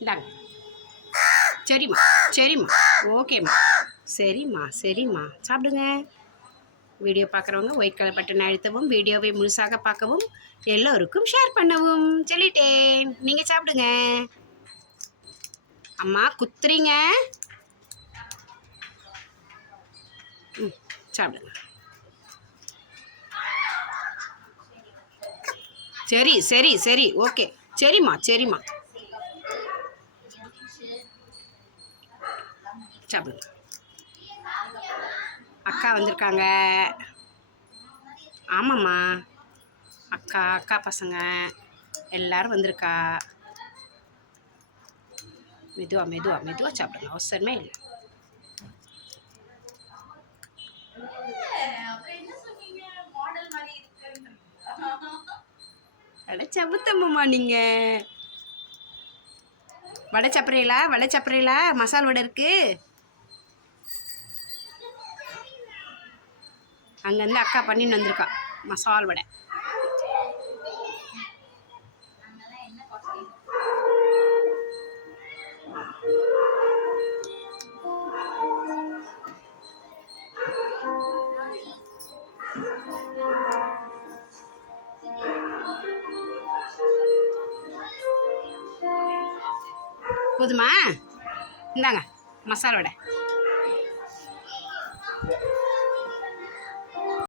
இந்தாங்க. சரிம்மா சரிம்மா. ஓகேம்மா. சரிம்மா சரிம்மா. சாப்பிடுங்க. வீடியோ பார்க்குறவங்க ஒயிட் கலர் பட்டன் அழுத்தவும் வீடியோவை முழுசாக பார்க்கவும் எல்லோருக்கும் ஷேர் பண்ணவும் சொல்லிட்டேன். நீங்கள் சாப்பிடுங்க. அம்மா குத்துறீங்க. ம் சாப்பிடுங்க. சரி சரி சரி. ஓகே. சரிம்மா சரிம்மா. சாப்பிடுங்க அக்கா வந்திருக்காங்க. ஆமாம்மா. அக்கா அக்கா பசங்க. எல்லாரும் வந்திருக்கா. மெதுவா மெதுவா மெதுவாக சாப்பிடுங்க. அவசரமே இல்லை. அட என்ன நீங்கள் வடை சப்புறீங்களா வடை சப்புறீங்களா மசால் வடை இருக்கு. அங்கேருந்து அக்கா பண்ணின்னு வந்திருக்கா. மசால் வடை. Thank you. போதுமா? இந்தாங்க மசால் வடை.